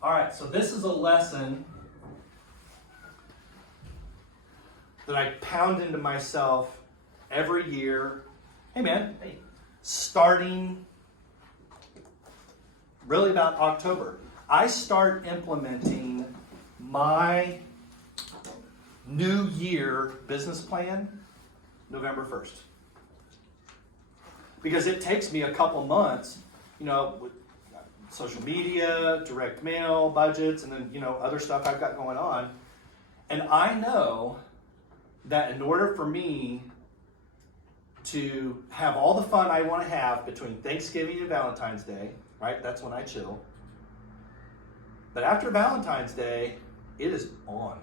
All right, so this is a lesson that I pound into myself every year. Hey man, starting really about October. I start implementing my New Year business plan November 1st. Because it takes me a couple months, with social media, direct mail, budgets, and then, other stuff I've got going on. And I know that in order for me to have all the fun I want to have between Thanksgiving and Valentine's Day, right? That's when I chill. But after Valentine's Day, it is on.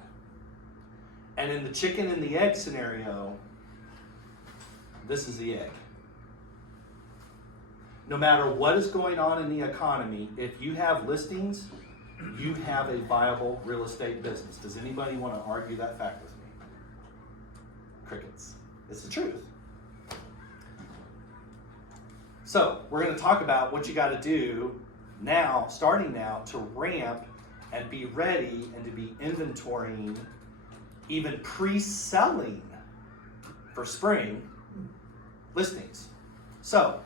And in the chicken and the egg scenario, this is the egg. No matter what is going on in the economy, if you have listings, you have a viable real estate business. Does anybody want to argue that fact with me? Crickets. It's the truth. So we're going to talk about what you got to do now, starting now, to ramp and be ready and to be inventorying, even pre-selling for spring listings. So,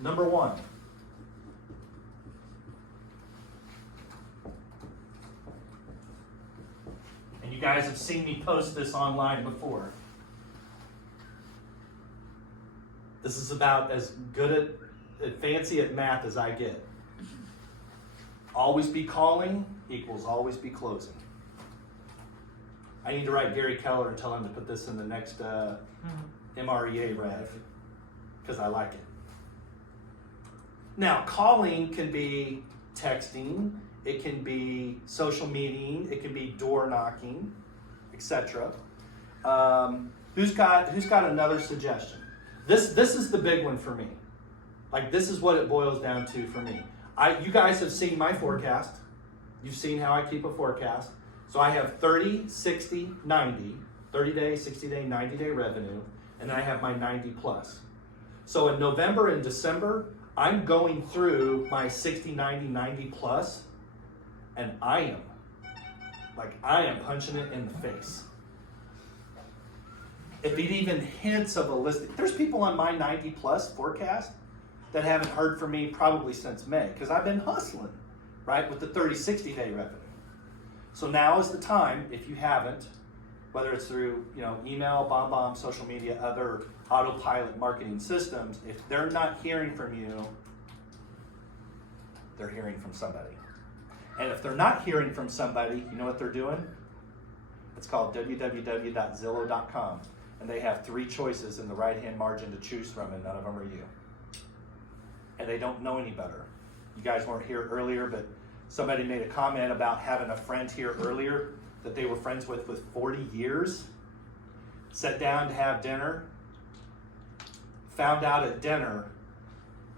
number one, and you guys have seen me post this online before. This is about as good at fancy at math as I get. Always be calling equals always be closing. I need to write Gary Keller and tell him to put this in the next MREA rev because I like it. Now, calling can be texting, it can be social meeting, it can be door knocking, etc. Who's got another suggestion? This is the big one for me. Like, this is what it boils down to for me. You guys have seen my forecast. You've seen how I keep a forecast. So I have 30, 60, 90, 30-day, 60-day, 90-day revenue, and then I have my 90 plus. So in November and December, I'm going through my 60, 90, 90 plus, and I am punching it in the face. If it even hints of a listing, there's people on my 90 plus forecast that haven't heard from me probably since May, because I've been hustling, right, with the 30, 60-day revenue. So now is the time, if you haven't, whether it's through email, BombBomb, social media, other autopilot marketing systems, if they're not hearing from you, they're hearing from somebody. And if they're not hearing from somebody, you know what they're doing? It's called www.zillow.com. And they have 3 choices in the right-hand margin to choose from, and none of them are you. And they don't know any better. You guys weren't here earlier, but somebody made a comment about having a friend here earlier that they were friends with 40 years. Sat down to have dinner. Found out at dinner,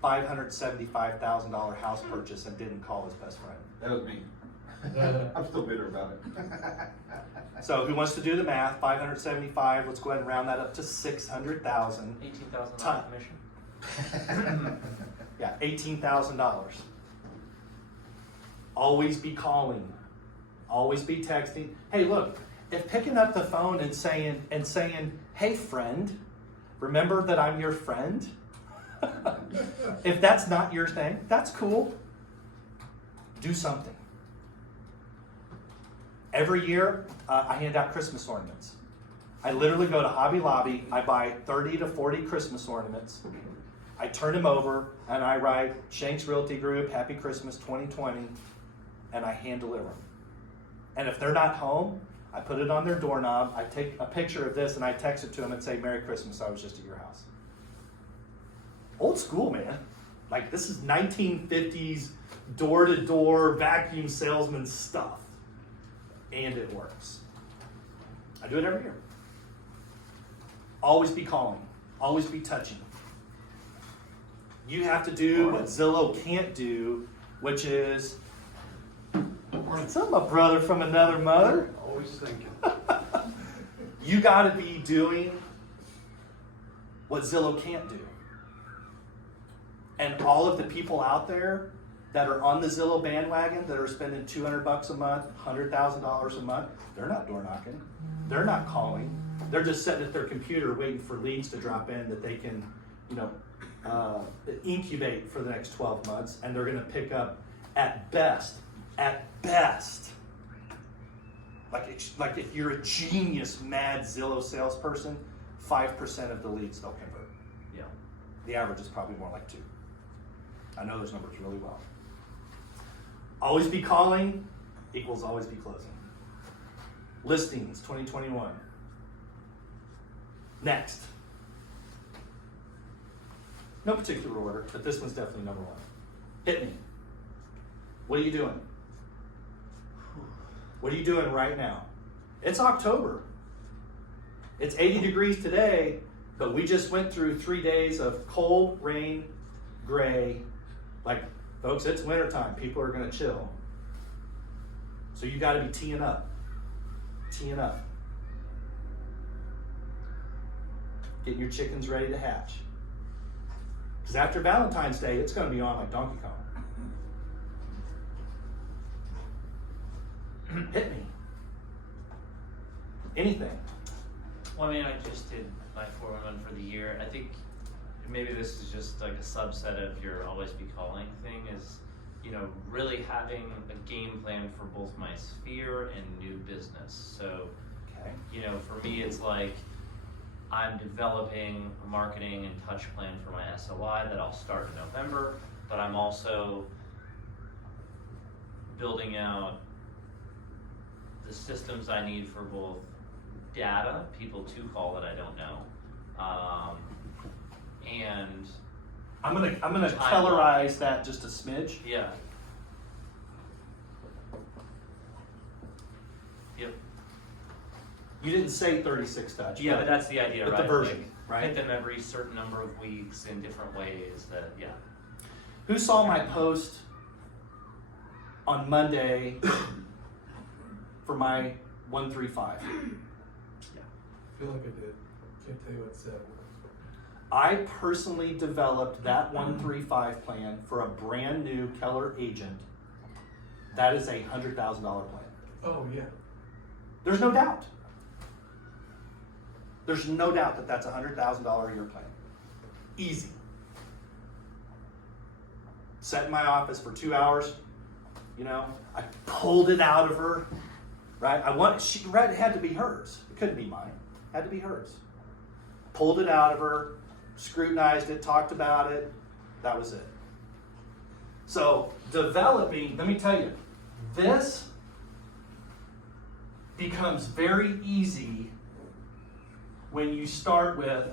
$575,000 house purchase, and didn't call his best friend. That was me. I'm still bitter about it. So who wants to do the math? 575, let's go ahead and round that up to 600,000. $18,000 commission. Yeah, $18,000. Always be calling. Always be texting. Hey, look, if picking up the phone and saying, hey friend, remember that I'm your friend? If that's not your thing, that's cool. Do something. Every year, I hand out Christmas ornaments. I literally go to Hobby Lobby, I buy 30 to 40 Christmas ornaments, I turn them over, and I write Shanks Realty Group, Happy Christmas 2020, and I hand deliver them. And if they're not home, I put it on their doorknob, I take a picture of this, and I text it to them and say, Merry Christmas, I was just at your house. Old school, man. Like, this is 1950s door-to-door vacuum salesman stuff. And it works. I do it every year. Always be calling. Always be touching. You have to do what Zillow can't do, which is, what's up, my brother from another mother? Always thinking. You got to be doing what Zillow can't do. And all of the people out there that are on the Zillow bandwagon that are spending $200 a month, $100,000 a month, they're not door knocking. They're not calling. They're just sitting at their computer waiting for leads to drop in that they can, incubate for the next 12 months, and they're going to pick up at best, like if you're a genius, mad Zillow salesperson, 5% of the leads they'll convert. Yeah. The average is probably more like 2. I know those numbers really well. Always be calling equals always be closing. Listings 2021. Next. No particular order, but this one's definitely number 1. Hit me. What are you doing? What are you doing right now? It's October. It's 80 degrees today, but we just went through 3 days of cold, rain, gray. Like, folks, it's wintertime. People are going to chill. So you got to be teeing up. Teeing up. Getting your chickens ready to hatch. Because after Valentine's Day, it's going to be on like Donkey Kong. Hit me. Anything. Well, I mean, I just did my 411 for the year. I think maybe this is just like a subset of your always be calling thing is, really having a game plan for both my sphere and new business. So, Okay. For me, it's like I'm developing a marketing and touch plan for my SOI that I'll start in November, but I'm also building out the systems I need for both data, people to call that I don't know, and I'm gonna Timeline. colorize that just a smidge. yeah. Yep. You didn't say 36 touch. Yeah, but that's the idea, but right? the version, Like, right? hit them every certain number of weeks in different ways. That Who saw my post on Monday for my 135? I feel like I did. Can't tell you what it said. I personally developed that 135 plan for a brand new Keller agent. That is a $100,000 plan. Oh, yeah. There's no doubt. There's no doubt that that's a $100,000 a year plan. Easy. Sat in my office for 2 hours. I pulled it out of her. Right? It had to be hers. It couldn't be mine. It had to be hers. Pulled it out of her, scrutinized it, talked about it. That was it. So developing, let me tell you, this becomes very easy when you start with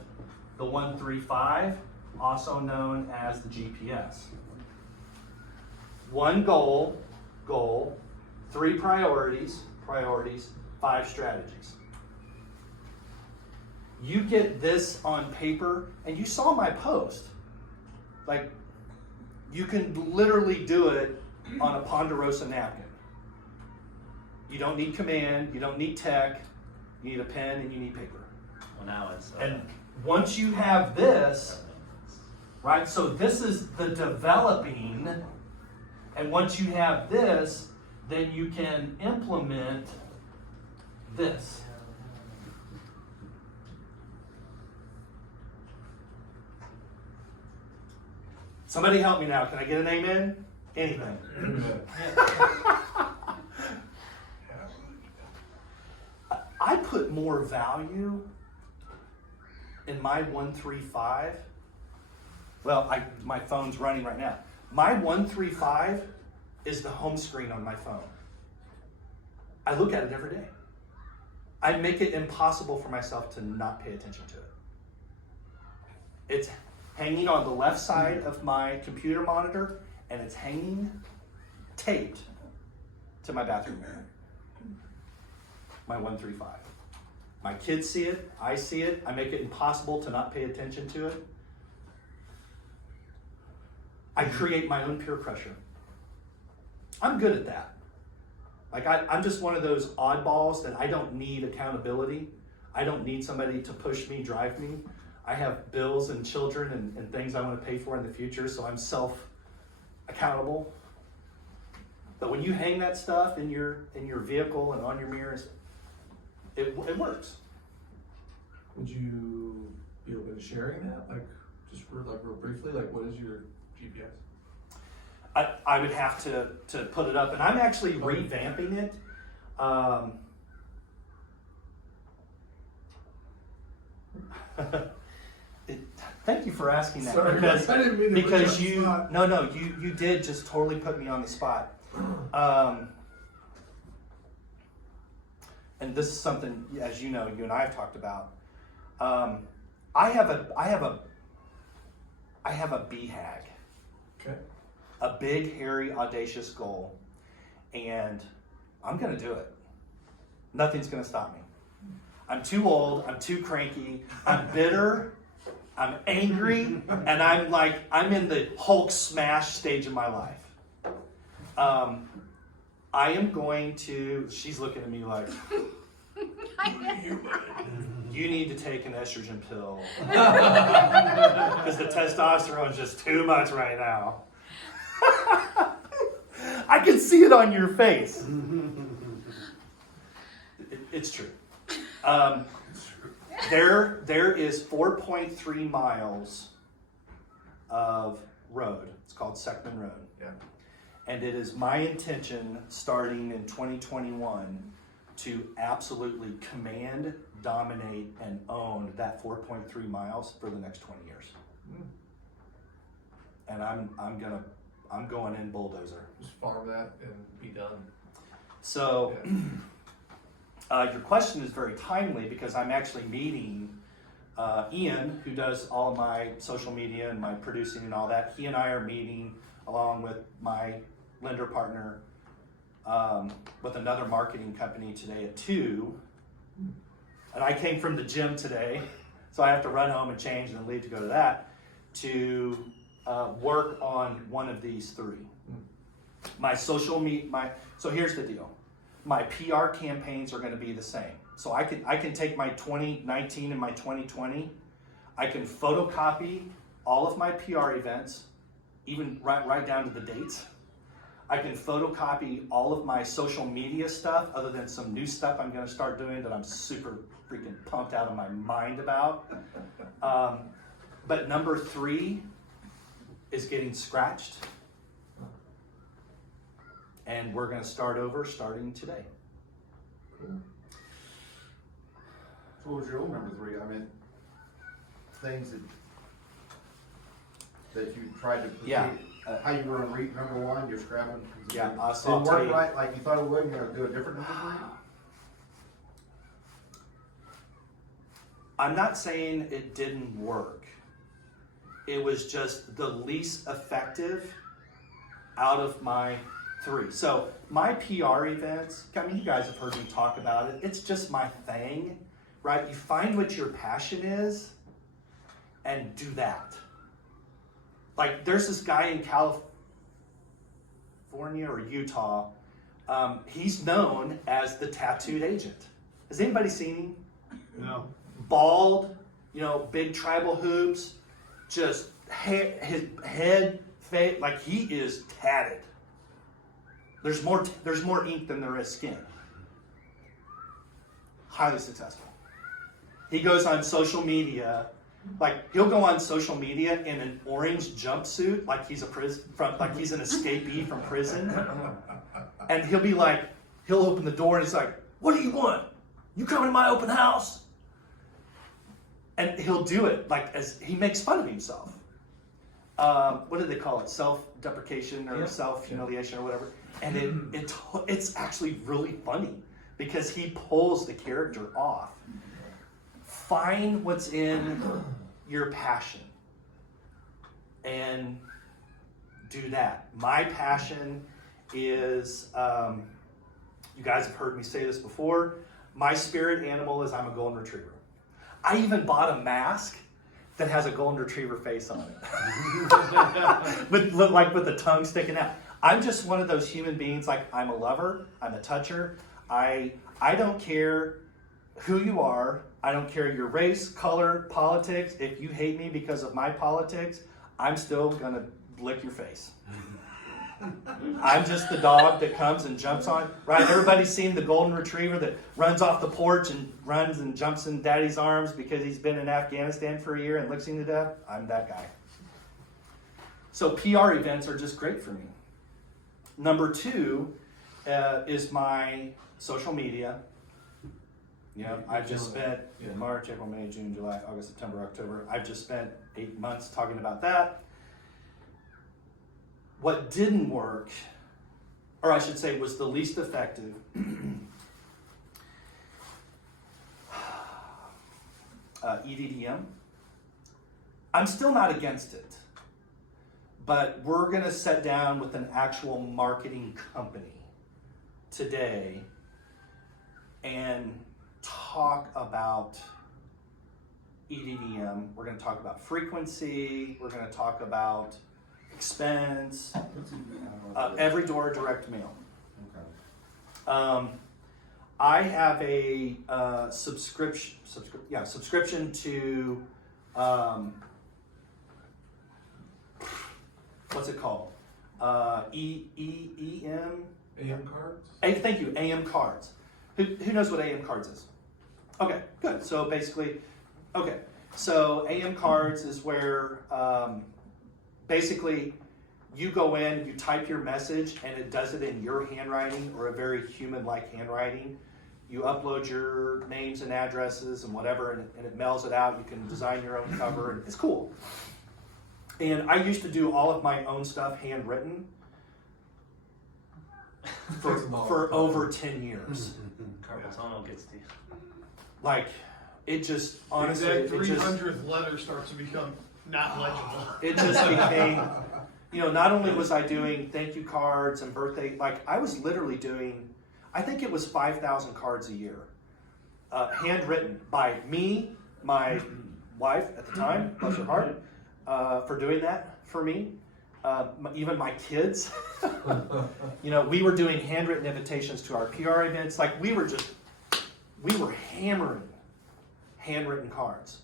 the 135, also known as the GPS. 1 goal, 3 priorities, 5 strategies. You get this on paper, and you saw my post. Like, you can literally do it on a Ponderosa napkin. You don't need command, you don't need tech, you need a pen and you need paper. well now it's And once you have this, right, so this is the developing, and once you have this, then you can implement this. Somebody help me now. Can I get an amen? Anything. I put more value in my 135. Well, my phone's running right now. My 135 is the home screen on my phone. I look at it every day. I make it impossible for myself to not pay attention to it. It's hanging on the left side of my computer monitor, and it's hanging taped to my bathroom mirror. My 135. My kids see it, I see it, I make it impossible to not pay attention to it. I create my own peer pressure. I'm good at that. Like I'm just one of those oddballs that I don't need accountability. I don't need somebody to push me, drive me. I have bills and children and things I want to pay for in the future, so I'm self-accountable. But when you hang that stuff in your vehicle and on your mirrors, it works. Would you be open to sharing that? Like, just real briefly, like what is your GPS? I would have to put it up, and I'm actually revamping it. Thank you for asking that. Sorry, because I didn't mean to put you because on the you spot. no you did just totally put me on the spot. And this is something, as you know, you and I have talked about. I have a BHAG, Okay. a big, hairy, audacious goal, and I'm gonna do it. Nothing's gonna stop me. I'm too old, I'm too cranky, I'm bitter, I'm angry, and I'm in the Hulk smash stage of my life. I am going to, she's looking at me like, you need to take an estrogen pill. Because the testosterone is just too much right now. I can see it on your face. It's true. There is 4.3 miles of road. It's called Seckman Road. Yeah. And it is my intention, starting in 2021, to absolutely command, dominate, and own that 4.3 miles for the next 20 years. And I'm going in bulldozer. Just farm that and be done. So, Yeah. your question is very timely because I'm actually meeting Ian, who does all of my social media and my producing and all that. He and I are meeting along with my lender partner with another marketing company today at 2. And I came from the gym today, so I have to run home and change and then leave to go to that, to work on one of these 3. My social media, so here's the deal. My PR campaigns are going to be the same. So I can take my 2019 and my 2020, I can photocopy all of my PR events, even right down to the dates. I can photocopy all of my social media stuff, other than some new stuff I'm going to start doing that I'm super freaking pumped out of my mind about. But number 3 is getting scratched. And we're going to start over starting today. Cool. So what was your old number 3? I mean, things that you tried to complete. Yeah. How you were on REAP number 1, you're scrapping. Yeah, Didn't so I'll tell work you. right like you thought it would, you're gonna do a different number 3? I'm not saying it didn't work. It was just the least effective out of my 3. So my PR events, I mean, you guys have heard me talk about it. It's just my thing, right? You find what your passion is and do that. Like there's this guy in California or Utah. He's known as the tattooed agent. Has anybody seen him? No. Bald, big tribal hoops, just his head, face, like he is tatted. There's more ink than there is skin. Highly successful. He goes on social media, like he'll go on social media in an orange jumpsuit, like he's he's an escapee from prison, and he'll open the door and he's like, "What do you want? You coming to my open house?" And he'll do it as he makes fun of himself. What do they call it? Self-deprecation or self-humiliation or whatever. And it's actually really funny because he pulls the character off. Find what's in your passion and do that. My passion is, you guys have heard me say this before, my spirit animal is I'm a golden retriever. I even bought a mask that has a golden retriever face on it. with the tongue sticking out. I'm just one of those human beings, I'm a lover, I'm a toucher. I don't care who you are, I don't care your race, color, politics. If you hate me because of my politics, I'm still gonna lick your face. I'm just the dog that comes and jumps on, right? Everybody's seen the golden retriever that runs off the porch and runs and jumps in daddy's arms because he's been in Afghanistan for a year and licks him to death? I'm that guy. So PR events are just great for me. Number 2 is my social media. You know, I've just spent March, April, May, June, July, August, September, October. I've just spent 8 months talking about that. What didn't work, or I should say was the least effective, EDDM. I'm still not against it, but we're going to sit down with an actual marketing company today and talk about EDDM. We're going to talk about frequency. We're going to talk about expense, every door direct mail. Okay. I have a subscription to what's it called? EM. AM cards? Thank you, AM cards. Who knows what AM cards is? Okay, good. So basically, so AM cards is where basically you go in, you type your message, and it does it in your handwriting or a very human-like handwriting. You upload your names and addresses and whatever, and it mails it out. You can design your own cover, and it's cool. And I used to do all of my own stuff handwritten for over 10 years. Carpal tunnel gets to you. Like, it just, honestly, That it just, 300th letter starts to become not legible. it just became, you know, not only was I doing thank you cards and birthday, like I was literally doing, I think it was 5,000 cards a year, handwritten by me, my wife at the time, bless her heart, for doing that for me. Even my kids, you know, we were doing handwritten invitations to our PR events. Like we were hammering handwritten cards.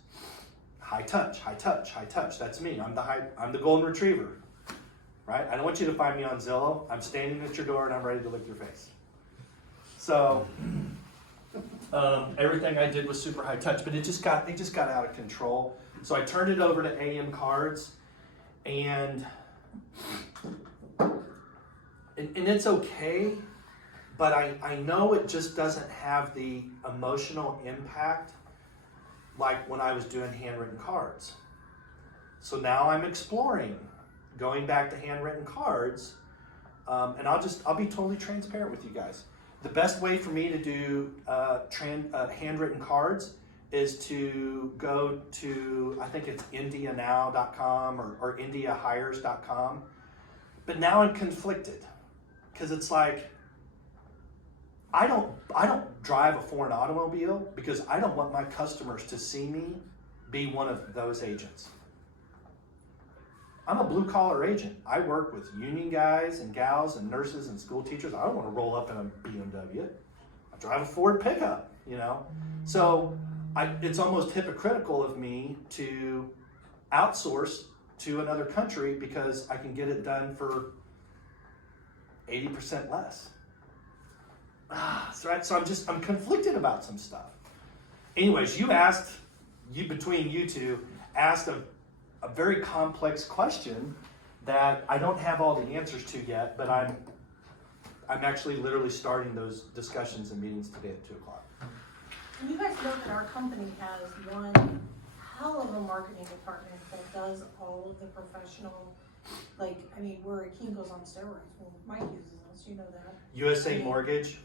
High touch, high touch, high touch. That's me. I'm the golden retriever, right? I don't want you to find me on Zillow. I'm standing at your door and I'm ready to lick your face. So everything I did was super high touch, but it just got out of control. So I turned it over to AM cards, and it's okay, but I know it just doesn't have the emotional impact like when I was doing handwritten cards. So now I'm exploring going back to handwritten cards, and I'll be totally transparent with you guys. The best way for me to do handwritten cards is to go to, I think it's indianow.com or indiahires.com. But now I'm conflicted because it's like, I don't drive a foreign automobile because I don't want my customers to see me be one of those agents. I'm a blue collar agent. I work with union guys and gals and nurses and school teachers. I don't want to roll up in a BMW. I drive a Ford pickup, you know? So it's almost hypocritical of me to outsource to another country because I can get it done for 80% less. So I'm conflicted about some stuff. Anyways, between you two, asked a very complex question that I don't have all the answers to yet, but I'm actually literally starting those discussions and meetings today at 2 o'clock. And you guys know that our company has one hell of a marketing department that does all of the professional, we're Kinko's on steroids. Well, Mike uses us, you know that. USA Mortgage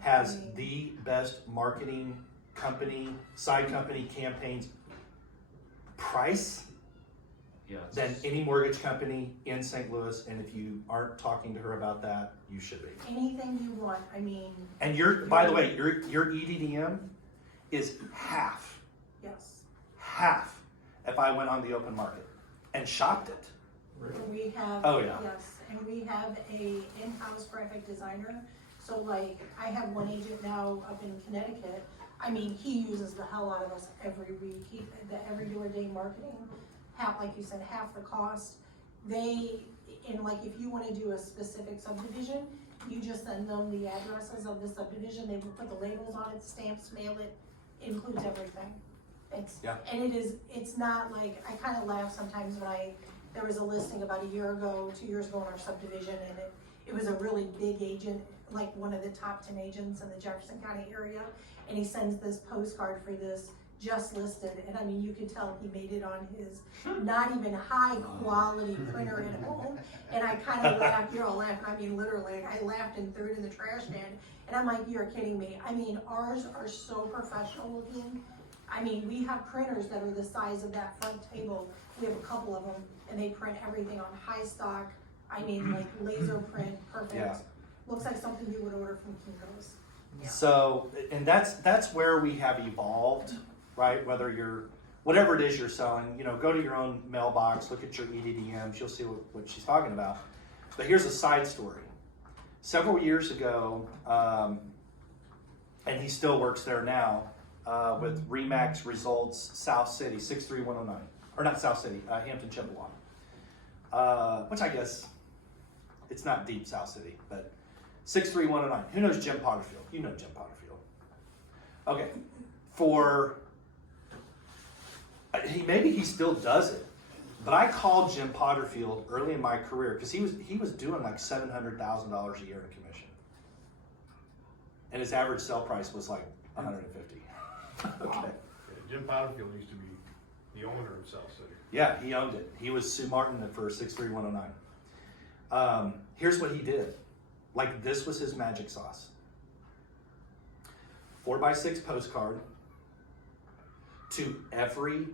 has the the best marketing company, side company campaigns price than any mortgage company in St. Louis. And if you aren't talking to her about that, you should be. anything you want, And by the way, your EDDM is half if I went on the open market and shopped it. And we have, Oh, yeah. yes, and we have a in-house graphic designer. So I have one agent now up in Connecticut. He uses the hell out of us every week. The every day marketing, like you said, half the cost. and like if you wanna do a specific subdivision, you just send them the addresses of the subdivision, they will put the labels on it, stamps, mail it, includes everything. And it's not like, I kinda laugh sometimes when there was a listing about 2 years ago in our subdivision, and it was a really big agent, like one of the top 10 agents in the Jefferson County area, and he sends this postcard for this just listed, and I mean, you could tell he made it on his not even high quality printer at home, and I kinda laughed, you're all laughing, I mean, literally, I laughed and threw it in the trash can, and I'm like, you're kidding me. I mean, ours are so professional looking. I mean, we have printers that are the size of that front table, we have a couple of them, and they print everything on high stock, I mean, like laser print, perfect. Yeah. Looks like something you would order from Kinko's. Yeah. So, and that's where we have evolved, right? Whether you're, whatever it is you're selling, you know, go to your own mailbox, look at your EDDMs, you'll see what she's talking about. But here's a side story. Several years ago, and he still works there now, with Remax Results South City, 63109. Or not South City, Hampton, Chippewa. Which I guess, it's not deep South City, but 63109. Who knows Jim Potterfield? You know Jim Potterfield. Okay, maybe he still does it, but I called Jim Potterfield early in my career because he was doing like $700,000 a year in commission, and his average sale price was like $150. Okay. Yeah, Jim Potterfield used to be the owner of South City. Yeah, he owned it. He was Sue Martin for 63109. Here's what he did. Like, this was his magic sauce. 4x6 postcard to every,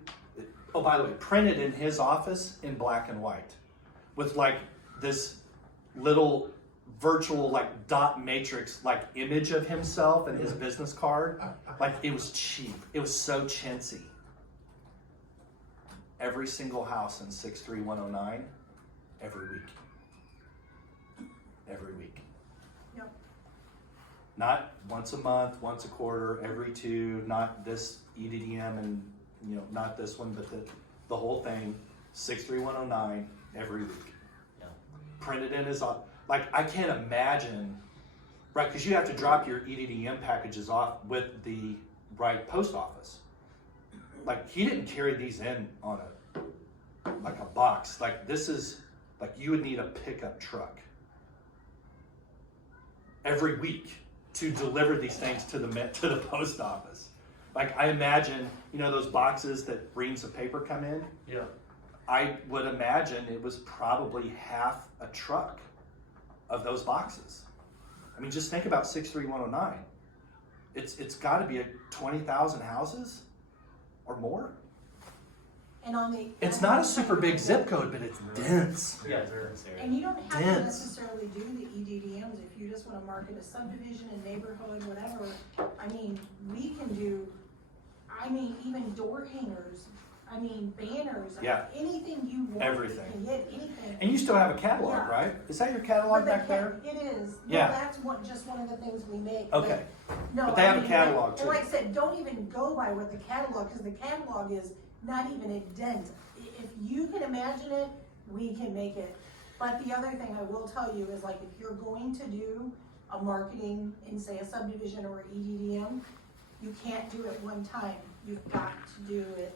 oh, by the way, printed in his office in black and white with like this little virtual like dot matrix like image of himself and his business card. Like, it was cheap. It was so chintzy. Every single house in 63109 every week. Every week. Yep. Not once a month, once a quarter, every two, not this EDDM and, you know, not this one, but the whole thing, 63109 every week. Yeah. Printed in his, like, I can't imagine, right, because you have to drop your EDDM packages off with the right post office. Like, he didn't carry these in on a box. Like, this is, like, you would need a pickup truck every week to deliver these things to the post office. Like, I imagine, you know, those boxes that reams of paper come in? Yeah. I would imagine it was probably half a truck of those boxes. I mean, just think about 63109. It's got to be 20,000 houses or more. And on the. It's not a super big zip code, but it's dense. Yeah, it's very serious. And you don't have to Dense. necessarily do the EDDMs if you just wanna market a subdivision, a neighborhood, whatever. I mean, we can do, even door hangers, banners. Yeah. Anything you want. Everything. You can get anything. And you still have a catalog, Yeah. right? Is that your catalog But back there? It is. Yeah. Well, that's just one of the things we make. Okay. No, But they have a and- catalog, and too. like I said, don't even go by what the catalog, because the catalog is not even a dent. If you can imagine it, we can make it. But the other thing I will tell you is, like, if you're going to do a marketing in, say, a subdivision or EDDM, you can't do it one time. You've got to do it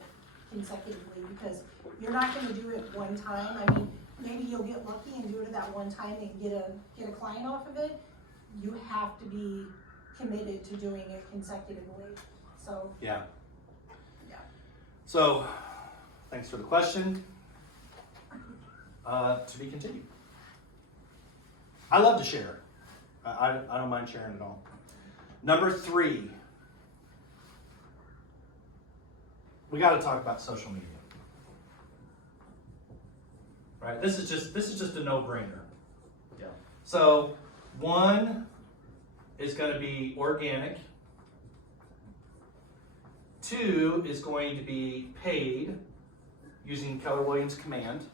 consecutively, because you're not gonna do it one time. I mean, maybe you'll get lucky and do it that one time and get a client off of it. You have to be committed to doing it consecutively, so. Yeah. Yeah. So, thanks for the question. To be continued. I love to share. I don't mind sharing at all. Number 3. We got to talk about social media. Right? This is just a no-brainer. Yeah. So, 1 is going to be organic. 2 is going to be paid using Keller Williams command,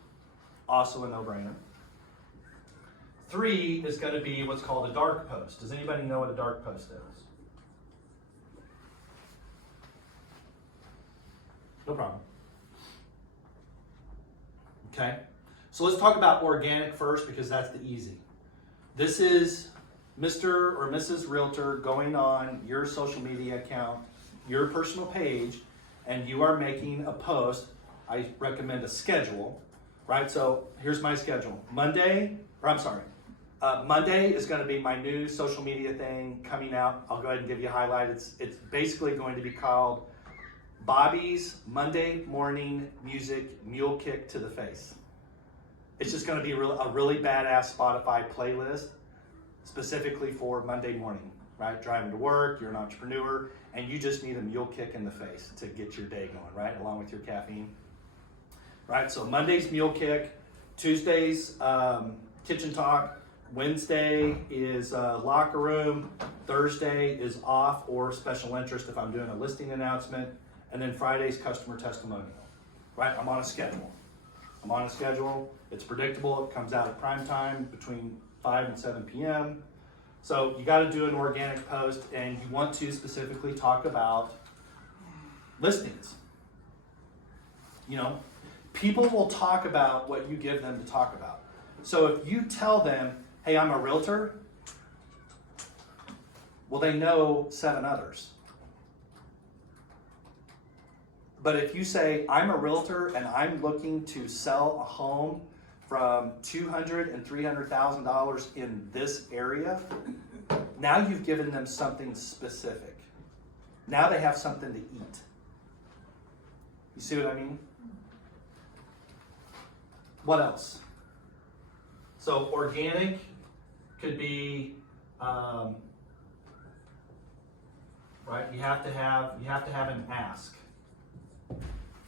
also a no-brainer. 3 is going to be what's called a dark post. Does anybody know what a dark post is? No problem. Okay. So let's talk about organic first because that's the easy. This is Mr. or Mrs. Realtor going on your social media account, your personal page, and you are making a post. I recommend a schedule, right? So here's my schedule. Monday is going to be my new social media thing coming out. I'll go ahead and give you a highlight. It's basically going to be called Bobby's Monday Morning Music Mule Kick to the Face. It's just going to be a really badass Spotify playlist specifically for Monday morning, right? Driving to work, you're an entrepreneur, and you just need a mule kick in the face to get your day going, right? Along with your caffeine, right? So Monday's mule kick, Tuesday's kitchen talk, Wednesday is locker room, Thursday is off or special interest if I'm doing a listing announcement, and then Friday's customer testimonial, right? I'm on a schedule. It's predictable. It comes out at prime time between 5 and 7 p.m. So you got to do an organic post, and you want to specifically talk about listings. You know, people will talk about what you give them to talk about. So if you tell them, hey, I'm a realtor, well, they know 7 others. But if you say, I'm a realtor and I'm looking to sell a home from $200,000 and $300,000 in this area, now you've given them something specific. Now they have something to eat. You see what I mean? What else? So organic could be, right? You have to have an ask.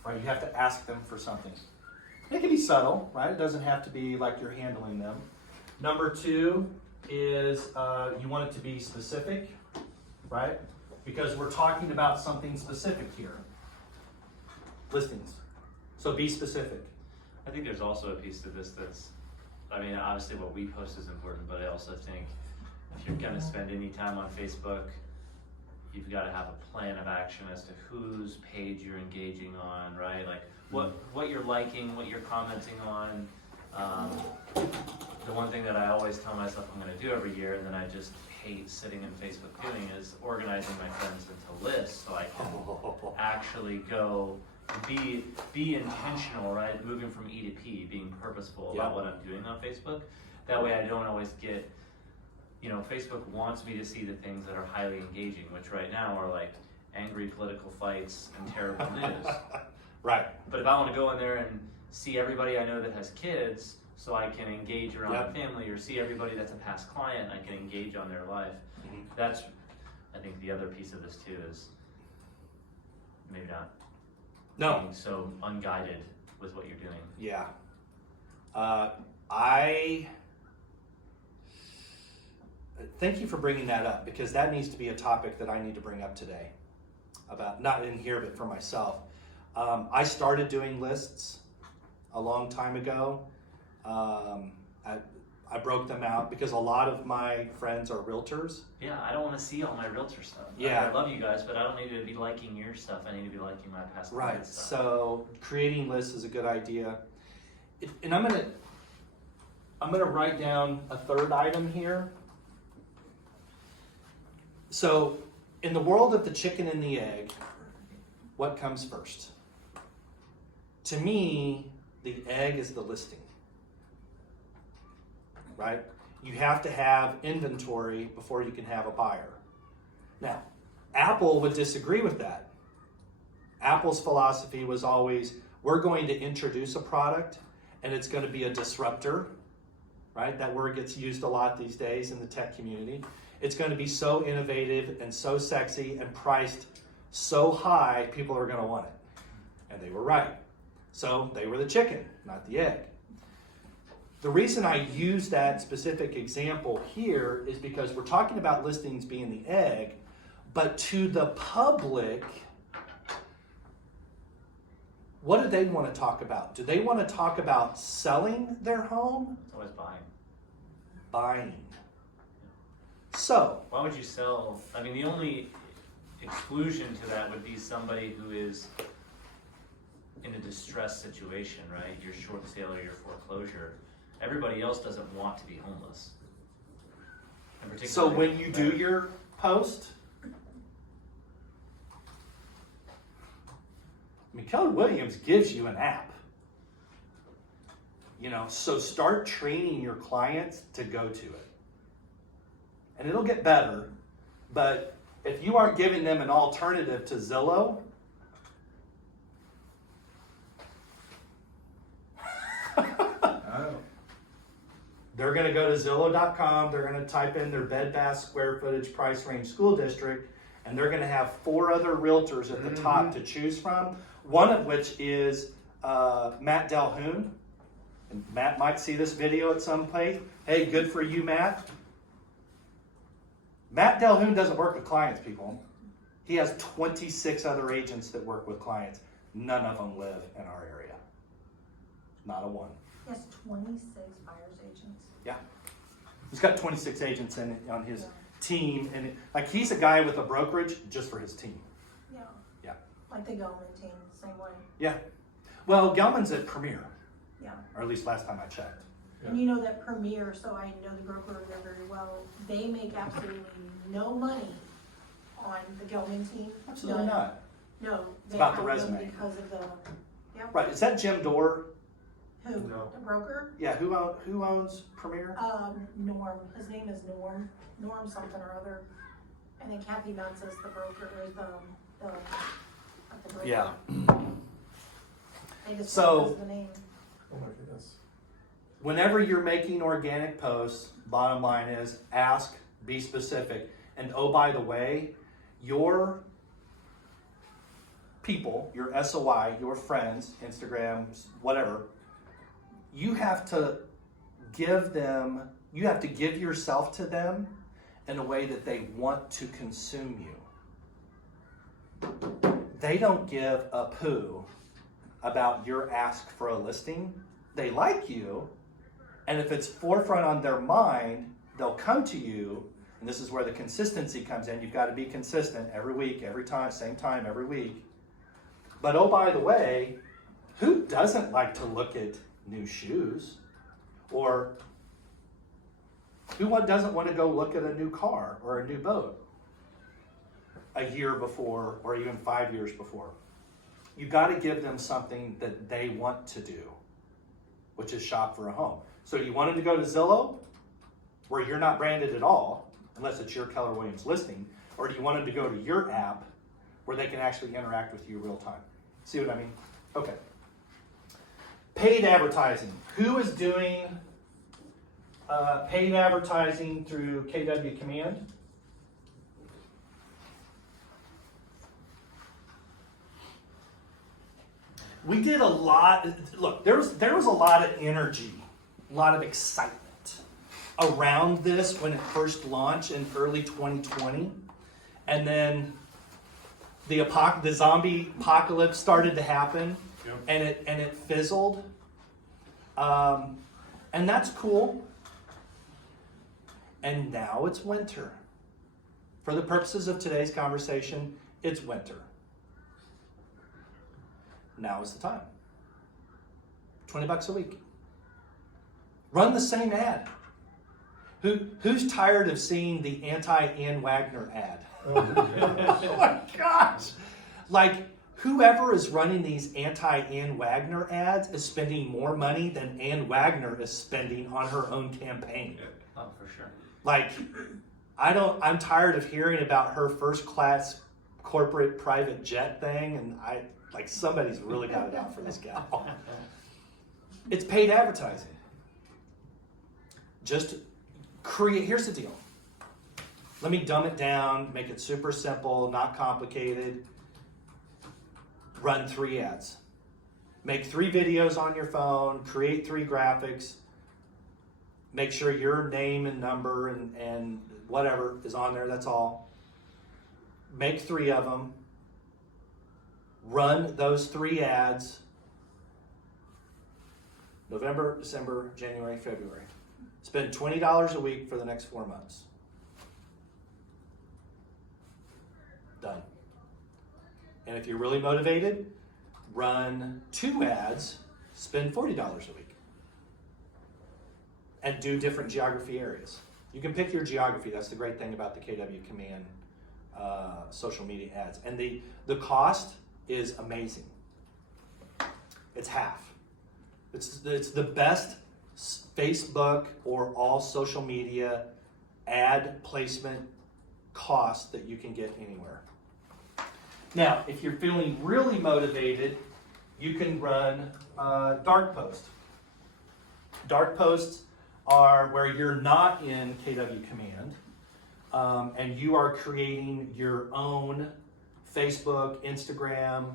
Right, you have to ask them for something. It can be subtle, right? It doesn't have to be like you're handling them. Number 2 is you want it to be specific, right? Because we're talking about something specific here. Listings. So be specific. I think there's also a piece to this that's, I mean, obviously what we post is important, but I also think if you're gonna spend any time on Facebook, you've got to have a plan of action as to whose page you're engaging on, right? Like what you're liking, what you're commenting on. The one thing that I always tell myself I'm going to do every year, and then I just hate sitting in Facebook doing, is organizing my friends into lists so I can actually go be intentional, right? Moving from E to P, being purposeful about what I'm doing on Facebook. That way I don't always get, you know, Facebook wants me to see the things that are highly engaging, which right now are like angry political fights and terrible news. Right. But if I want to go in there and see everybody I know that has kids, so I can engage around the family, or see everybody that's a past client, I can engage on their life. Mm-hmm. That's, I think, the other piece of this too is maybe not being so unguided with what you're doing. Yeah. Thank you for bringing that up, because that needs to be a topic that I need to bring up today. About, not in here, but for myself. I started doing lists a long time ago. I broke them out because a lot of my friends are realtors. Yeah, I don't want to see all my realtor stuff. Yeah. I love you guys, but I don't need to be liking your stuff. I need to be liking my past Right. stuff. So creating lists is a good idea. And I'm gonna write down a third item here. So in the world of the chicken and the egg, what comes first? To me, the egg is the listing. Right? You have to have inventory before you can have a buyer. Now, Apple would disagree with that. Apple's philosophy was always, we're going to introduce a product and it's going to be a disruptor, right? That word gets used a lot these days in the tech community. It's going to be so innovative and so sexy and priced so high, people are going to want it. And they were right. So they were the chicken, not the egg. The reason I use that specific example here is because we're talking about listings being the egg, but to the public, what do they want to talk about? Do they want to talk about selling their home? It's always buying. Buying. So, Why would you sell? I mean, the only exclusion to that would be somebody who is in a distressed situation, right? You're short sale or your foreclosure. Everybody else doesn't want to be homeless. And So particularly- when you do your post, I mean, Keller Williams gives you an app. You know, so start training your clients to go to it. And it'll get better, but if you aren't giving them an alternative to Zillow, they're going to go to Zillow.com, they're going to type in their bed, bath, square footage, price range, school district, and they're going to have 4 other realtors at the top to choose from, one of which is Matt Delhoun. And Matt might see this video at some place. Hey, good for you, Matt. Matt Delhoun doesn't work with clients, people. He has 26 other agents that work with clients. None of them live in our area. Not a one. He has 26 buyer's agents. Yeah. He's got 26 agents on his team. And like he's a guy with a brokerage just for his team. Yeah. Yeah. Like the Gelman team, same way. Yeah. Well, Gelman's at Premier, Yeah. or at least last time I checked. And you know that Premier, so I know the broker there very well, they make absolutely no money on the Gelman team. Absolutely None. not. No. It's they about the have them resume. Because of the, yep. Right. Is that Jim Dorr? Who? No. The broker? Yeah. Who owns Premier? Norm. His name is Norm. Norm something or other. And then Kathy Nuts is the broker, or the broker. Yeah. They just So- chose the name. Oh my goodness. Whenever you're making organic posts, bottom line is ask, be specific. And oh, by the way, your people, your SOI, your friends, Instagrams, whatever, you have to give yourself to them in a way that they want to consume you. They don't give a poo about your ask for a listing. They like you, and if it's forefront on their mind, they'll come to you, and this is where the consistency comes in. You've got to be consistent every week, every time, same time, every week. But oh, by the way, who doesn't like to look at new shoes? Or who doesn't want to go look at a new car or a new boat a year before or even 5 years before? You got to give them something that they want to do, which is shop for a home. So do you want them to go to Zillow, where you're not branded at all, unless it's your Keller Williams listing, or do you want them to go to your app, where they can actually interact with you real time? See what I mean? Okay. Paid advertising. Who is doing paid advertising through KW Command? We did a lot. Look, there was a lot of energy, a lot of excitement around this when it first launched in early 2020, and then the zombie apocalypse started to happen, and it fizzled, and that's cool. And now it's winter. For the purposes of today's conversation, it's winter. Now is the time. $20 a week. Run the same ad. Who's tired of seeing the anti-Ann Wagner ad? Oh my gosh! Like, whoever is running these anti-Ann Wagner ads is spending more money than Ann Wagner is spending on her own campaign. Oh, for sure. Like, I'm tired of hearing about her first class corporate private jet thing, and somebody's really got it out for this gal. It's paid advertising. Just here's the deal. Let me dumb it down, make it super simple, not complicated. Run 3 ads. Make 3 videos on your phone, create 3 graphics. Make sure your name and number and whatever is on there, that's all. Make 3 of them. Run those 3 ads. November, December, January, February. Spend $20 a week for the next 4 months. Done. And if you're really motivated, run 2 ads, spend $40 a week, and do different geography areas. You can pick your geography. That's the great thing about the KW Command social media ads. And the cost is amazing. It's half. It's the best Facebook or all social media ad placement cost that you can get anywhere. Now, if you're feeling really motivated, you can run dark post. Dark posts are where you're not in KW Command, and you are creating your own Facebook, Instagram,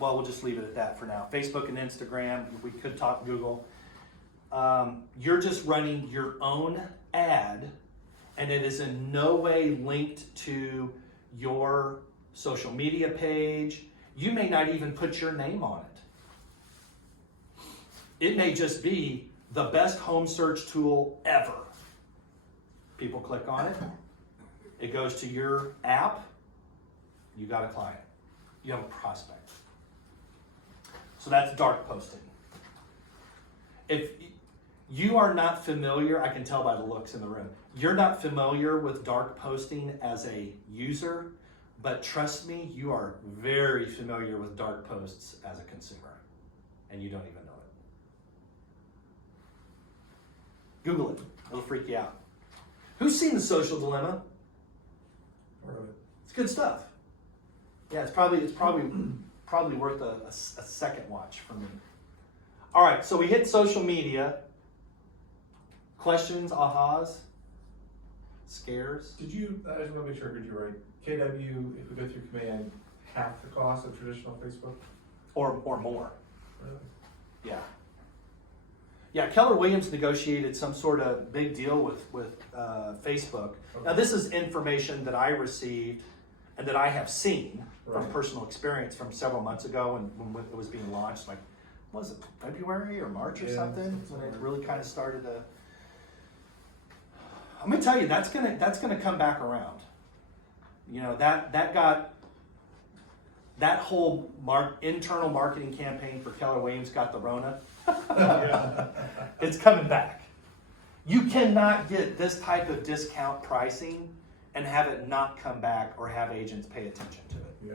well, we'll just leave it at that for now. Facebook and Instagram, we could talk Google. You're just running your own ad, and it is in no way linked to your social media page. You may not even put your name on it. It may just be the best home search tool ever. People click on it. It goes to your app. You got a client. You have a prospect. So that's dark posting. If you are not familiar, I can tell by the looks in the room, you're not familiar with dark posting as a user, but trust me, you are very familiar with dark posts as a consumer, and you don't even know it. Google it. It'll freak you out. Who's seen The Social Dilemma? It's good stuff. Yeah, it's probably worth a second watch for me. All right, so we hit social media. Questions, ahas, scares? Did you, I just want to make sure I heard you right. KW, if we go through command, half the cost of traditional Facebook? Or more. Really? Yeah. Yeah, Keller Williams negotiated some sort of big deal with Facebook. Now, this is information that I received and that I have seen from Right. personal experience from several months ago when it was being launched, like, what was it, February or March or Yeah, something? something When it like really kind of started to... I'm gonna tell you, that's gonna come back around. You know, that whole internal marketing campaign for Keller Williams got the Rona. It's coming back. You cannot get this type of discount pricing and have it not come back or have agents pay attention to it. Yeah.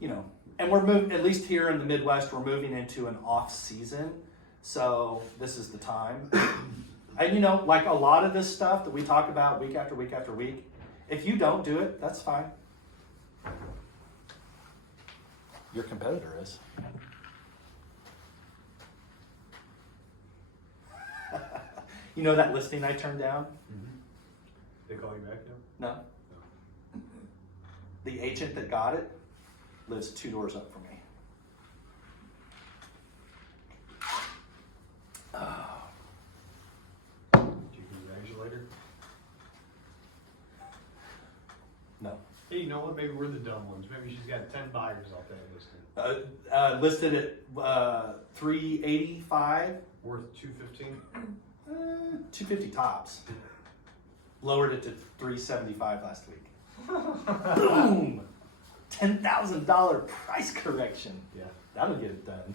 You know, and we're moving, at least here in the Midwest, we're moving into an off season. So this is the time. And you know, like a lot of this stuff that we talk about week after week after week, if you don't do it, that's fine. Your competitor is. You know that listing I turned down? Mm-hmm. They call you back now? No. The agent that got it lives 2 doors up from me. Did you congratulate her? No. Hey, you know what? Maybe we're the dumb ones. Maybe she's got 10 buyers out there listed. Listed at 385, Worth $215? 250 tops. Lowered it to 375 last week. Boom! $10,000 price correction. Yeah. That'll get it done.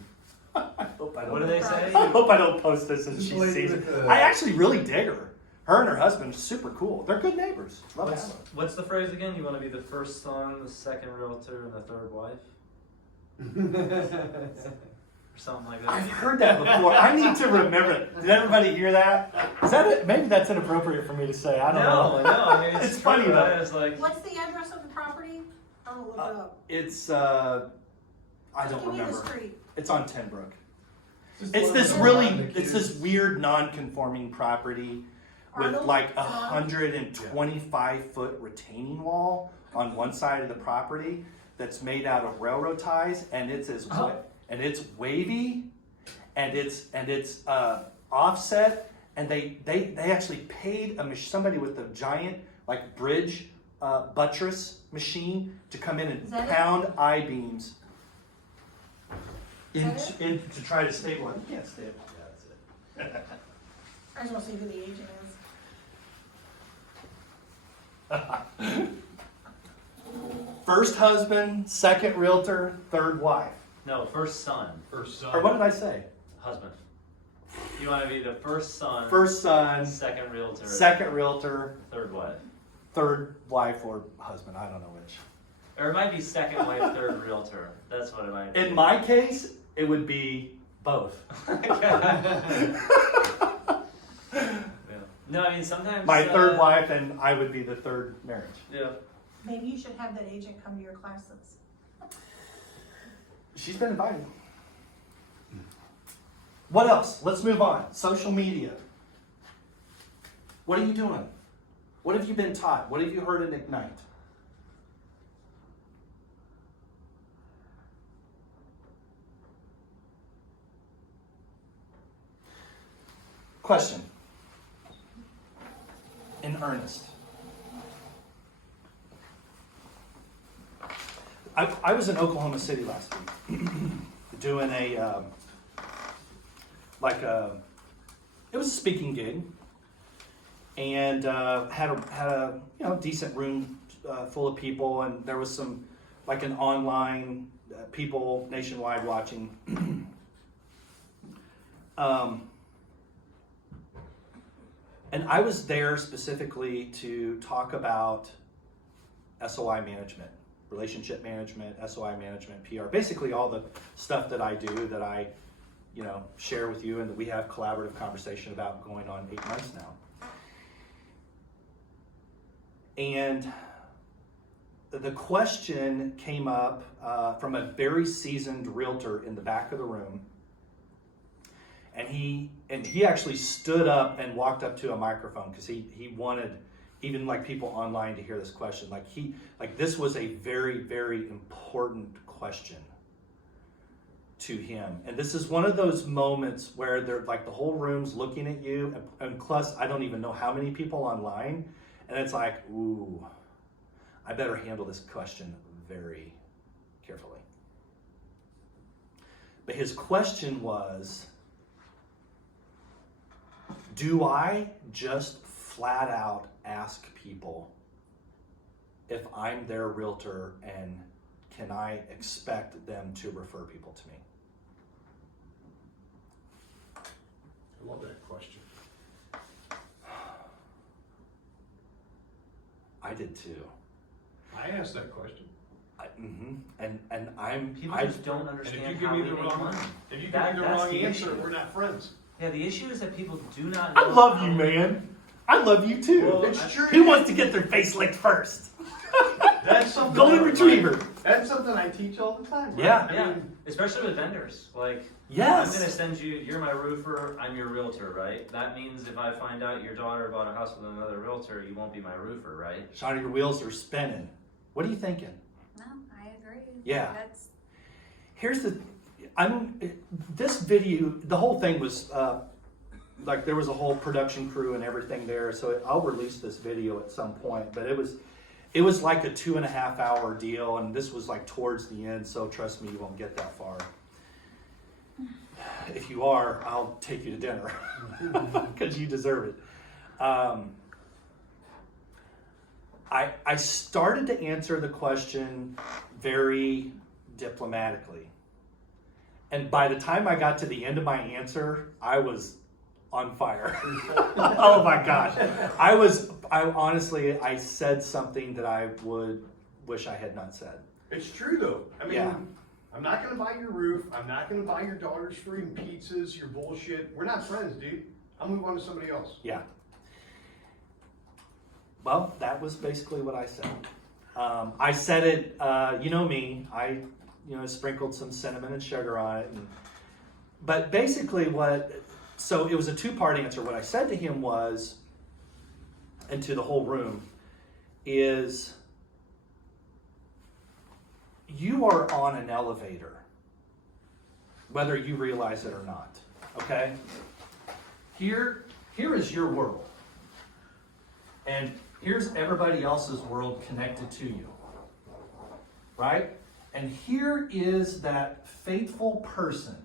I hope I don't. What do they say? I hope I don't post this and Just she like sees it. with the- I actually really dig her. Her and her husband are super cool. They're good neighbors. Love to have them. What's the phrase again? You want to be the first son, the second realtor, and the third wife? Or something like that. I've heard that before. I need to remember it. Did everybody hear that? Is that it? Maybe that's inappropriate for me to say. I don't know. No, I mean, It's true, funny, though. right? It's like, What's the address of the property? I'm gonna look it up. It's I Just don't give me the remember. street. It's on Tenbrook. Just It's one this of the really, line it's this weird non-conforming property with Arnold? like 125-foot retaining wall on one side of the property that's made out of railroad ties, and it's and it's wavy, and it's offset, and they actually paid somebody with a giant like bridge buttress machine to come in Is and that it? pound I-beams Is that in to try to stabilize. You can't stabilize. Yeah, that's it. I just wanna see who the agent is. First husband, second realtor, third wife. No, first son, First son. Or what did I say? husband. You want to be the first son, First son, second realtor, second realtor, third wife. third wife or husband. I don't know which. Or it might be second wife, third realtor. That's what it might be. In my case, it would be both. Yeah. No, I mean sometimes My third wife, and I would be the third marriage. Yeah. Maybe you should have that agent come to your classes. She's been invited. What else? Let's move on. Social media. What are you doing? What have you been taught? What have you heard in Ignite? Question. In earnest. I was in Oklahoma City last week doing it was a speaking gig, and had a decent room full of people, and there was some like an online people nationwide watching. And I was there specifically to talk about SOI management, relationship management, SOI management, PR, basically all the stuff that I do that I, share with you and that we have collaborative conversation about going on 8 months now. And the question came up from a very seasoned realtor in the back of the room. And he actually stood up and walked up to a microphone because he wanted even like people online to hear this question. This was a very, very important question to him. And this is one of those moments where they're like the whole room's looking at you, and plus I don't even know how many people online, and it's like, ooh, I better handle this question very carefully. But his question was, do I just flat out ask people if I'm their realtor, and can I expect them to refer people to me? I love that question. I did too. I asked that question. People I just don't And understand if you how give we me the make wrong, money. if you give That's me the wrong the answer, issue. we're not friends. Yeah, the issue is that people do not know. I love how you, to- man. I love you too. Well, it's true. Who wants to get their face licked first? That's something. Golden retriever. That's something I teach all the time. Right? Yeah. I Yeah, mean, especially with vendors. Like, Yes. I'm gonna send you. You're my roofer. I'm your realtor, right? That means if I find out your daughter bought a house with another realtor, you won't be my roofer, right? Shawnee, your wheels are spinning. What are you thinking? No, I agree. Yeah. That's Here's this video, the whole thing was, there was a whole production crew and everything there, so I'll release this video at some point, but it was like a 2.5 hour deal, and this was like towards the end, so trust me, you won't get that far. If you are, I'll take you to dinner, because you deserve it. I started to answer the question very diplomatically. And by the time I got to the end of my answer, I was on fire. Oh my gosh. I said something that I would wish I had not said. it's true though. I mean, Yeah. I'm not gonna buy your roof. I'm not gonna buy your daughter's free pizzas, your bullshit. We're not friends, dude. I'll move on to somebody else. Yeah. Well, that was basically what I said. I said it, you know me, I sprinkled some cinnamon and sugar on it. But basically so it was a 2-part answer. What I said to him was, and to the whole room, is you are on an elevator, whether you realize it or not, okay? Here is your world. And here's everybody else's world connected to you, right? And here is that faithful person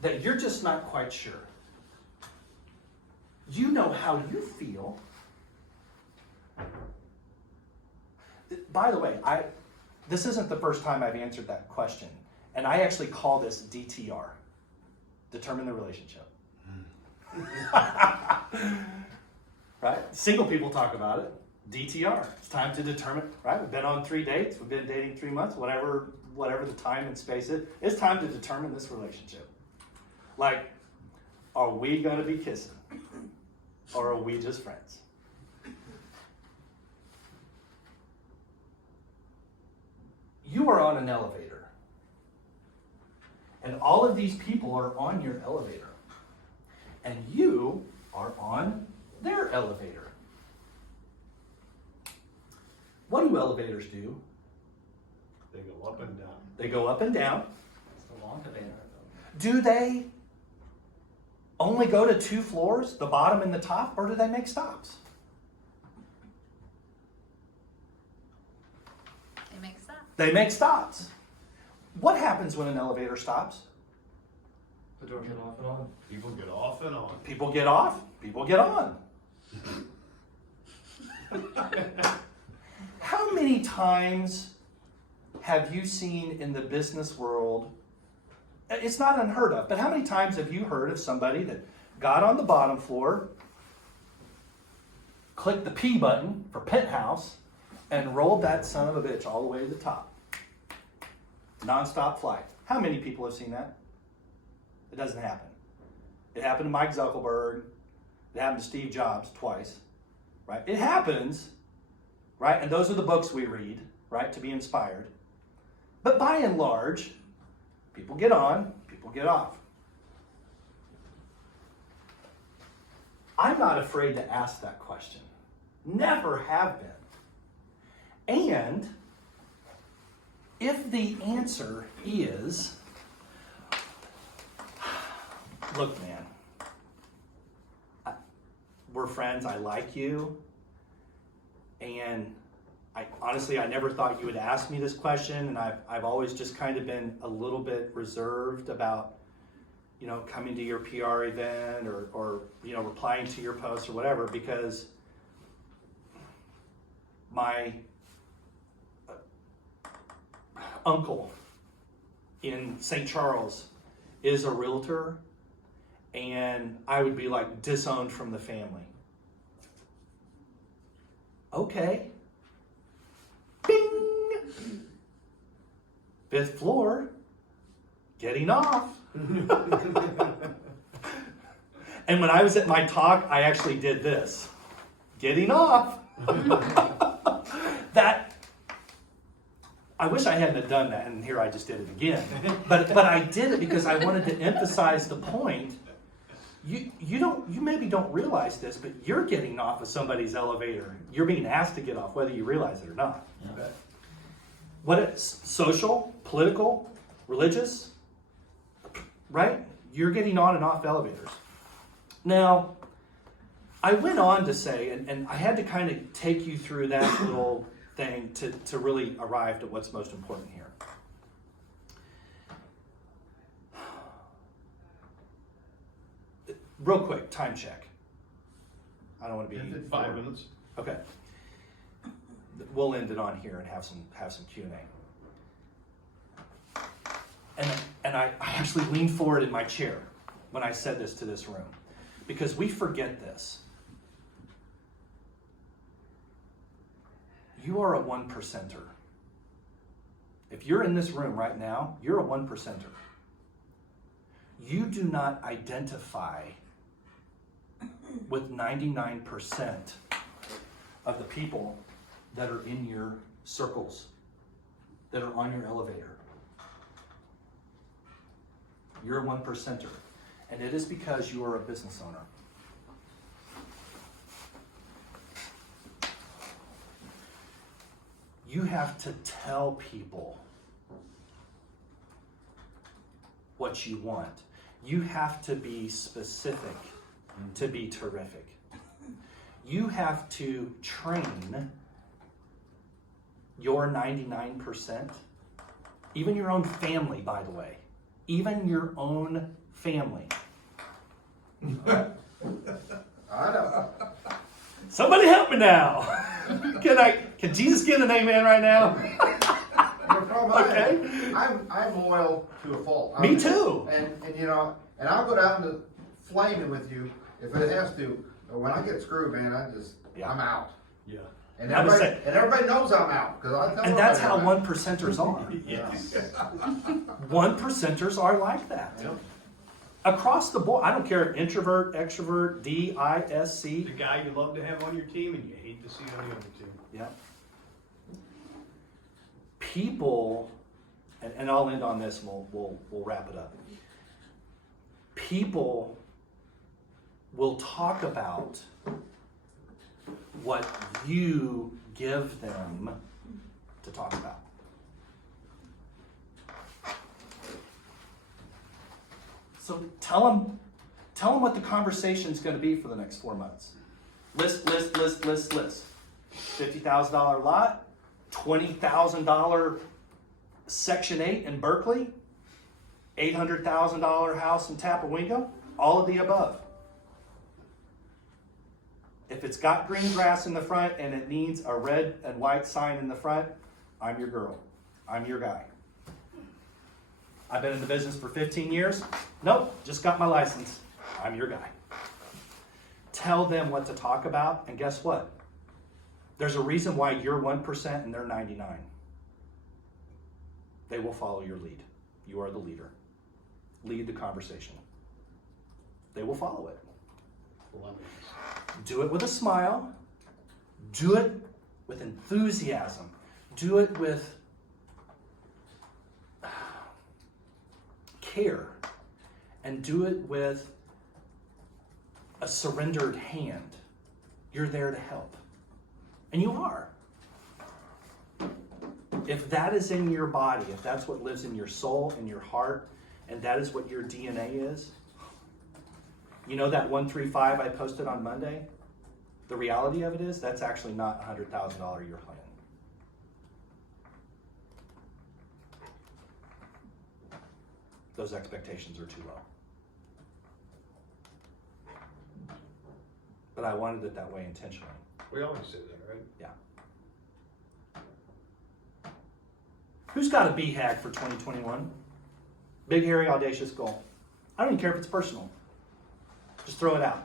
that you're just not quite sure. You know how you feel. by the way, this isn't the first time I've answered that question. And I actually call this DTR. Determine the relationship. Right? Single people talk about it. DTR. It's time to determine, right? We've been on 3 dates. We've been dating 3 months, whatever the time and space is. It's time to determine this relationship. Like, are we going to be kissing? Or are we just friends? You are on an elevator. And all of these people are on your elevator. And you are on their elevator. What do elevators do? They go up and down. They go up and down. It's the long elevator. Do they only go to 2 floors, the bottom and the top, or do they make stops? It makes sense. They make stops. What happens when an elevator stops? The door get off and on. People get off and on. People get off, people get on. How many times have you seen in the business world, it's not unheard of, but how many times have you heard of somebody that got on the bottom floor, clicked the P button for penthouse, and rolled that son of a bitch all the way to the top? Non-stop flight. How many people have seen that? It doesn't happen. It happened to Mike Zuckerberg. It happened to Steve Jobs twice, right? It happens, right? And those are the books we read, right, to be inspired. But by and large, people get on, people get off. I'm not afraid to ask that question. Never have been. And if the answer is, look, man, we're friends, I like you, and honestly, I never thought you would ask me this question, and I've always just kind of been a little bit reserved about, coming to your PR event or replying to your posts or whatever, because my uncle in St. Charles is a realtor, and I would be like disowned from the family. Okay. Bing! 5th floor, getting off. And when I was at my talk, I actually did this. Getting off. I wish I hadn't have done that, and here I just did it again. But I did it because I wanted to emphasize the point. You maybe don't realize this, but you're getting off of somebody's elevator. You're being asked to get off, whether you realize it or not. Yeah. What it's social, political, religious, right? You're getting on and off elevators. Now, I went on to say, and I had to kind of take you through that little thing to really arrive at what's most important here. Real quick, time check. I don't want to be 5 minutes. Okay. We'll end it on here and have some Q&A. And I actually leaned forward in my chair when I said this to this room, because we forget this. You are a 1%er. If you're in this room right now, you're a 1%er. You do not identify with 99% of the people that are in your circles, that are on your elevator. You're a 1%er, and it is because you are a business owner. You have to tell people what you want. You have to be specific to be terrific. You have to train your 99%, even your own family, by the way, even your own family. I know. Somebody help me now. Can I? Can Jesus get an amen right now? The problem Okay. I'm loyal to a fault. Me too. And you know, and I'll go down to flaming with you if it has to. But when I get screwed, man, I'm out. Yeah. And I would everybody knows I'm out because I tell And that's how everybody 1%ers are. Yes. 1%ers are like that. Yep. Across the board, I don't care, introvert, extrovert, D, I, S, The C. guy you love to have on your team and you hate to see on the other team. Yep. People, and I'll end on this and we'll wrap it up. People will talk about what you give them to talk about. So tell them what the conversation's going to be for the next 4 months. List. $50,000 lot, $20,000 Section 8 in Berkeley, $800,000 house in Tapawingo, all of the above. If it's got green grass in the front and it needs a red and white sign in the front, I'm your girl. I'm your guy. I've been in the business for 15 years. Nope, just got my license. I'm your guy. Tell them what to talk about, and guess what? There's a reason why you're 1% and they're 99. They will follow your lead. You are the leader. Lead the conversation. They will follow it. Do it with a smile. Do it with enthusiasm. Do it with care. And do it with a surrendered hand. You're there to help. And you are. If that is in your body, if that's what lives in your soul and your heart, and that is what your DNA is, you know that 135 I posted on Monday? The reality of it is that's actually not a $100,000 a year plan. Those expectations are too low. But I wanted it that way intentionally. We always say that, right? Yeah. Who's got a BHAG for 2021? Big, hairy, audacious goal. I don't even care if it's personal. Just throw it out.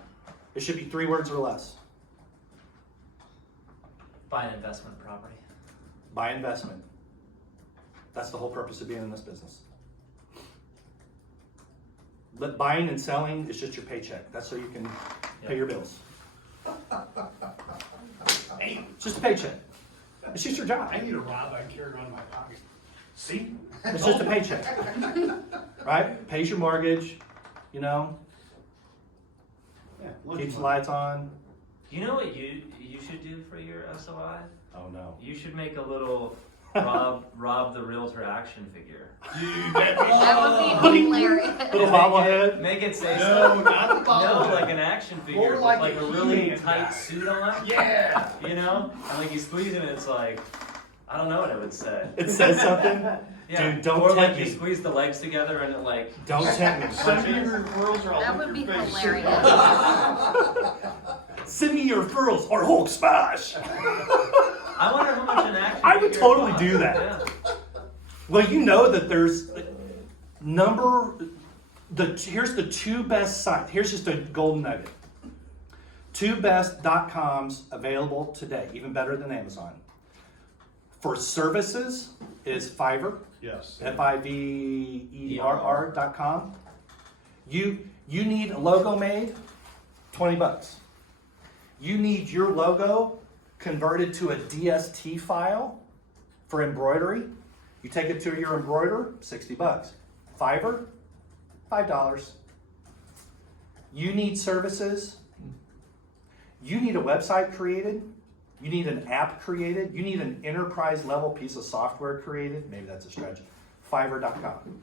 It should be 3 words or less. Buy an investment property. Buy investment. That's the whole purpose of being in this business. But buying and selling is just your paycheck. That's so you can pay your bills. It's just a paycheck. It's just your job. I need a rod I carry around in my pocket. See? It's just a paycheck. Right? Pays your mortgage, you know, Yeah, keeps the lights on. You know what you should do for your SOI? Oh no. You should make a little Rob the Realtor action figure. Dude, that'd be That would be hilarious. Little bobblehead. Make it say No, stuff. not the bobblehead. No, like an action figure More with like like a a really He-Man tight guy. suit on. Yeah. You know? And like you squeeze him and it's like, I don't know what it would say. It says something. Yeah. Dude, don't or like tempt you me. squeeze the legs together and it like Don't tempt me. Some of your referrals are all That over would be your face. hilarious. Send me your referrals or Hulk smash. I wonder how much an action I would figure totally costs. do that. Yeah. Well, you know that there's here's the 2 best sites. Here's just a golden nugget. 2 best.coms available today, even better than Amazon. For services is Fiverr, Yes. Fiverr.com. You need a logo made, $20. You need your logo converted to a DST file for embroidery. You take it to your embroiderer, $60. Fiverr, $5. You need services. You need a website created. You need an app created. You need an enterprise level piece of software created. Maybe that's a stretch. Fiverr.com.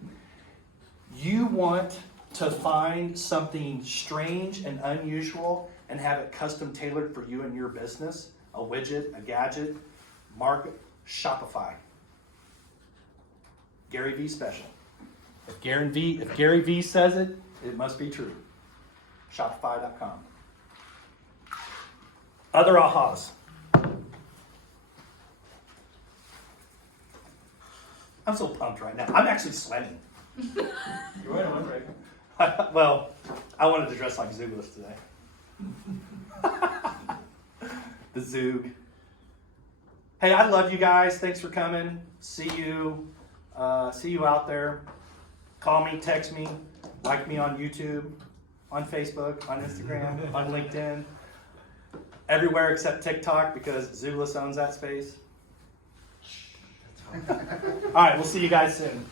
You want to find something strange and unusual and have it custom tailored for you and your business, a widget, a gadget, market, Shopify. Gary V special. If Gary V says it, it must be true. Shopify.com. Other ahas. I'm so pumped right now. I'm actually sweating. You're wearing a windbreaker. Well, I wanted to dress like Zoogless today. The Zoog. Hey, I love you guys. Thanks for coming. See you out there. Call me, text me, like me on YouTube, on Facebook, on Instagram, on LinkedIn. Everywhere except TikTok because Zoogless owns that space. All right, we'll see you guys soon.